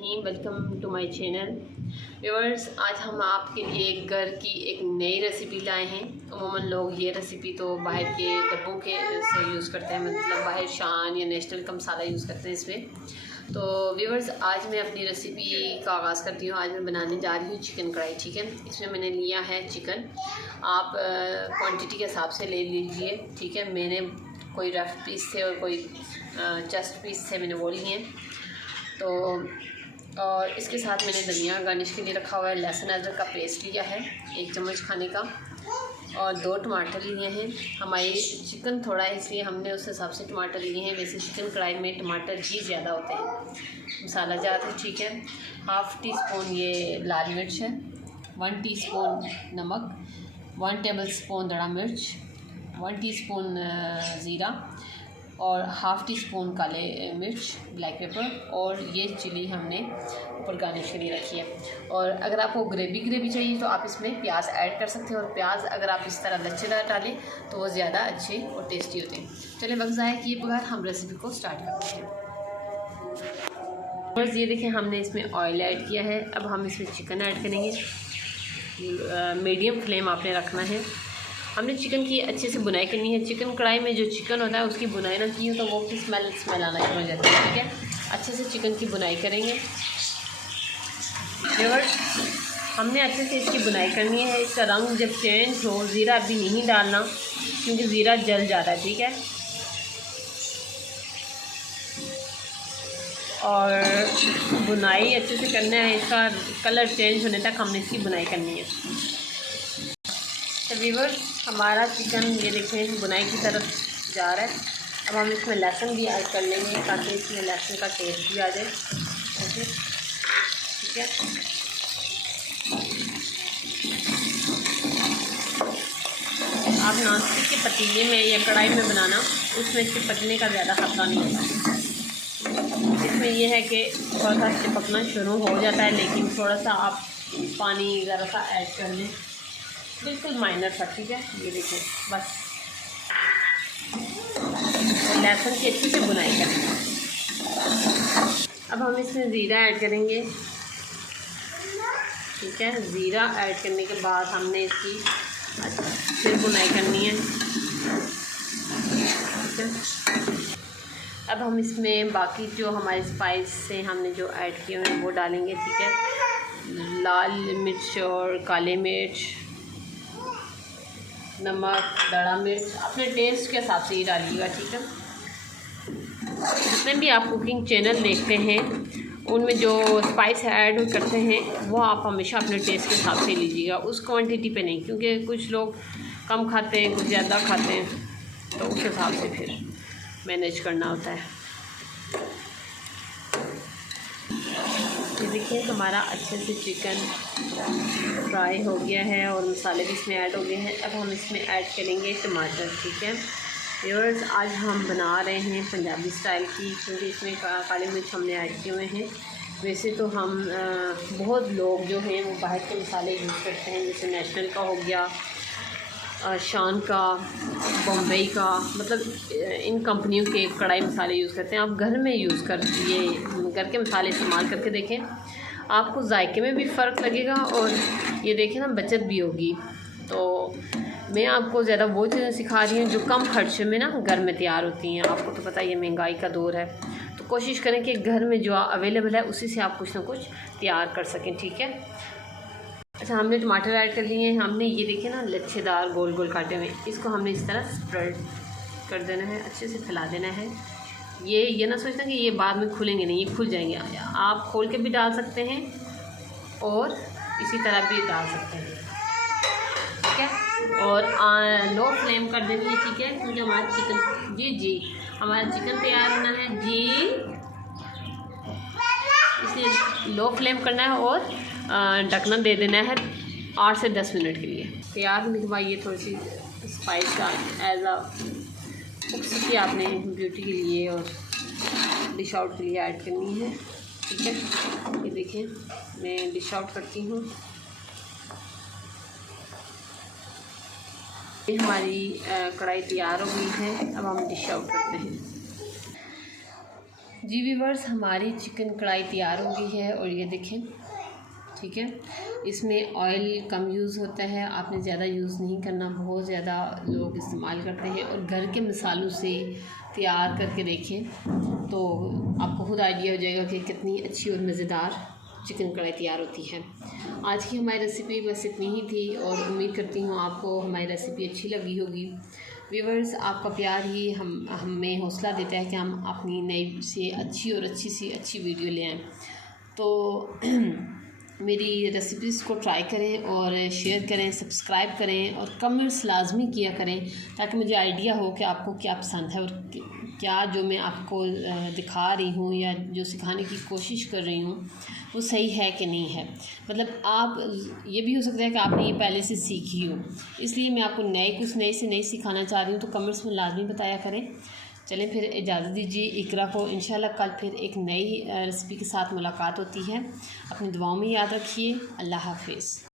Welcome to my channel viewers. आज हम आपके लिए घर की एक नई रेसिपी लाए हैं। अमूमन लोग ये रेसिपी तो बाहर के डब्बों के से यूज़ करते हैं, मतलब बाहर शान या नेशनल का मसाला यूज़ करते हैं इसमें। तो व्यूअर्स, आज मैं अपनी रेसिपी का आगाज़ करती हूँ। आज मैं बनाने जा रही हूँ चिकन कढ़ाई। ठीक है, इसमें मैंने लिया है चिकन। आप क्वांटिटी के हिसाब से ले लीजिए। ठीक है, मैंने कोई रफ पीस थे और कोई चेस्ट पीस थे, मैंने वो लिए हैं। तो और इसके साथ मैंने धनिया गार्निश के लिए रखा हुआ है। लहसुन अदरक का पेस्ट लिया है 1 चम्मच खाने का, और 2 टमाटर लिए हैं। हमारी चिकन थोड़ा है इसलिए हमने उस हिसाब से टमाटर लिए हैं। वैसे चिकन कढ़ाई में टमाटर ही ज़्यादा होते हैं, मसाला ज़्यादा है। ठीक है, 1/2 टीस्पून ये लाल मिर्च है, 1 टीस्पून नमक, 1 टेबलस्पून दड़ा मिर्च, 1 टीस्पून ज़ीरा और 1/2 टीस्पून काले मिर्च ब्लैक पेपर, और ये चिली हमने ऊपर गार्निश के लिए रखी है। और अगर आपको ग्रेवी चाहिए तो आप इसमें प्याज ऐड कर सकते हैं, और प्याज अगर आप इस तरह लच्छेदार डालें तो वो ज़्यादा अच्छे और टेस्टी होते हैं। चलिए वक्त ज़ाया किए बगैर हम रेसिपी को स्टार्ट करते हैं। बस ये देखिए, हमने इसमें ऑयल ऐड किया है। अब हम इसमें चिकन ऐड करेंगे। मीडियम फ्लेम आपने रखना है। हमने चिकन की अच्छे से बुनाई करनी है। चिकन कढ़ाई में जो चिकन होता है उसकी बुनाई ना की हो तो वो स्मेल आना शुरू हो जाती है। ठीक है, अच्छे से चिकन की बुनाई करेंगे। व्यूअर्स, हमने अच्छे से इसकी बुनाई करनी है। इसका रंग जब चेंज हो, ज़ीरा अभी नहीं डालना क्योंकि ज़ीरा जल जाता है। ठीक है, और बुनाई अच्छे से करना है। इसका कलर चेंज होने तक हमने इसकी बुनाई करनी है। तो व्यूअर्स, हमारा चिकन ये देखें बुनाई की तरफ जा रहा है। अब हम इसमें लहसुन भी ऐड कर लेंगे ताकि इसमें लहसुन का टेस्ट भी आ जाए। ओके, ठीक है। आप नॉनस्टिक के पतीले में या कढ़ाई में बनाना, उसमें चिपकने का ज़्यादा खतरा नहीं होता। इसमें यह है कि थोड़ा सा चिपकना शुरू हो जाता है, लेकिन थोड़ा सा आप पानी ज़रा सा ऐड कर लें, बिल्कुल माइनर सा। ठीक है, ये देखिए बस लहसुन की अच्छी से बुनाई करें। अब हम इसमें ज़ीरा ऐड करेंगे। ठीक है, ज़ीरा ऐड करने के बाद हमने इसकी फिर बुनाई करनी है। ठीक है, अब हम इसमें बाकी जो हमारे स्पाइस से हमने जो ऐड किए हैं वो डालेंगे। ठीक है, लाल मिर्च और काले मिर्च, नमक, दड़ा मिर्च अपने टेस्ट के हिसाब से ही डालिएगा। ठीक है, जितने भी आप कुकिंग चैनल देखते हैं उनमें जो स्पाइस ऐड करते हैं वो आप हमेशा अपने टेस्ट के हिसाब से लीजिएगा, उस क्वांटिटी पे नहीं, क्योंकि कुछ लोग कम खाते हैं, कुछ ज़्यादा खाते हैं, तो उस हिसाब से फिर मैनेज करना होता है। ये देखिए हमारा अच्छे से चिकन फ्राई हो गया है और मसाले भी इसमें ऐड हो गए हैं। अब हम इसमें ऐड करेंगे टमाटर। ठीक है व्यूअर्स, आज हम बना रहे हैं पंजाबी स्टाइल की, क्योंकि इसमें काली मिर्च हमने ऐड किए हुए हैं। वैसे तो हम बहुत लोग जो हैं वो बाहर के मसाले यूज़ करते हैं, जैसे नेशनल का हो गया, शान का, बॉम्बे का, मतलब इन कंपनियों के कढ़ाई मसाले यूज़ करते हैं। आप घर में यूज़ ये घर के मसाले इस्तेमाल करके देखें, आपको जायके में भी फ़र्क लगेगा और ये देखें ना, बचत भी होगी। तो मैं आपको ज़्यादा वो चीज़ें सिखा रही हूँ जो कम खर्चे में ना घर में तैयार होती हैं। आपको तो पता ही है महंगाई का दौर है, तो कोशिश करें कि घर में जो अवेलेबल है उसी से आप कुछ ना कुछ तैयार कर सकें। ठीक है, अच्छा, हमने टमाटर ऐड कर लिए हैं। हमने ये देखे ना लच्छेदार गोल गोल काटे हुए, इसको हमने इस तरह स्प्रेड कर देना है, अच्छे से फैला देना है। ये ना सोचना कि ये बाद में खुलेंगे नहीं, ये खुल जाएंगे। आप खोल के भी डाल सकते हैं और इसी तरह भी डाल सकते हैं। ठीक है, और लो फ्लेम कर देनी है। ठीक है, क्योंकि हमारा चिकन जी हमारा चिकन तैयार होना है जी, इसलिए लो फ्लेम करना है और ढकना दे देना है 8 से 10 मिनट के लिए। तैयार होने के बाद ये थोड़ी सी स्पाइस का एज अ की आपने ब्यूटी के लिए और डिश आउट के लिए ऐड करनी है। ठीक है, ये देखिए मैं डिश आउट करती हूँ। ये हमारी कढ़ाई तैयार हो गई है। अब हम डिश आउट करते हैं। जी व्यूअर्स, हमारी चिकन कढ़ाई तैयार हो गई है और ये देखें, ठीक है। इसमें ऑयल कम यूज़ होता है, आपने ज़्यादा यूज़ नहीं करना। बहुत ज़्यादा लोग इस्तेमाल करते हैं और घर के मसालों से तैयार करके देखें तो आपको खुद आइडिया हो जाएगा कि कितनी अच्छी और मज़ेदार चिकन कढ़ाई तैयार होती है। आज की हमारी रेसिपी बस इतनी ही थी और उम्मीद करती हूँ आपको हमारी रेसिपी अच्छी लगी होगी। व्यूअर्स, आपका प्यार ही हमें हौसला देता है कि हम अपनी नई से अच्छी और अच्छी वीडियो ले आएँ। तो मेरी रेसिपीज़ को ट्राई करें और शेयर करें, सब्सक्राइब करें और कमेंट्स लाजमी किया करें ताकि मुझे आइडिया हो कि आपको क्या पसंद है और क्या जो मैं आपको दिखा रही हूँ या जो सिखाने की कोशिश कर रही हूँ वो सही है कि नहीं है। मतलब आप ये भी हो सकता है कि आपने ये पहले से सीखी हो, इसलिए मैं आपको कुछ नए से नई सिखाना चाह रही हूँ, तो कमेंट्स में लाजमी बताया करें। चलें फिर इजाज़त दीजिए। इकरा को इंशाल्लाह कल फिर एक नई रेसिपी के साथ मुलाकात होती है। अपनी दुआओं में याद रखिए। अल्लाह हाफिज़।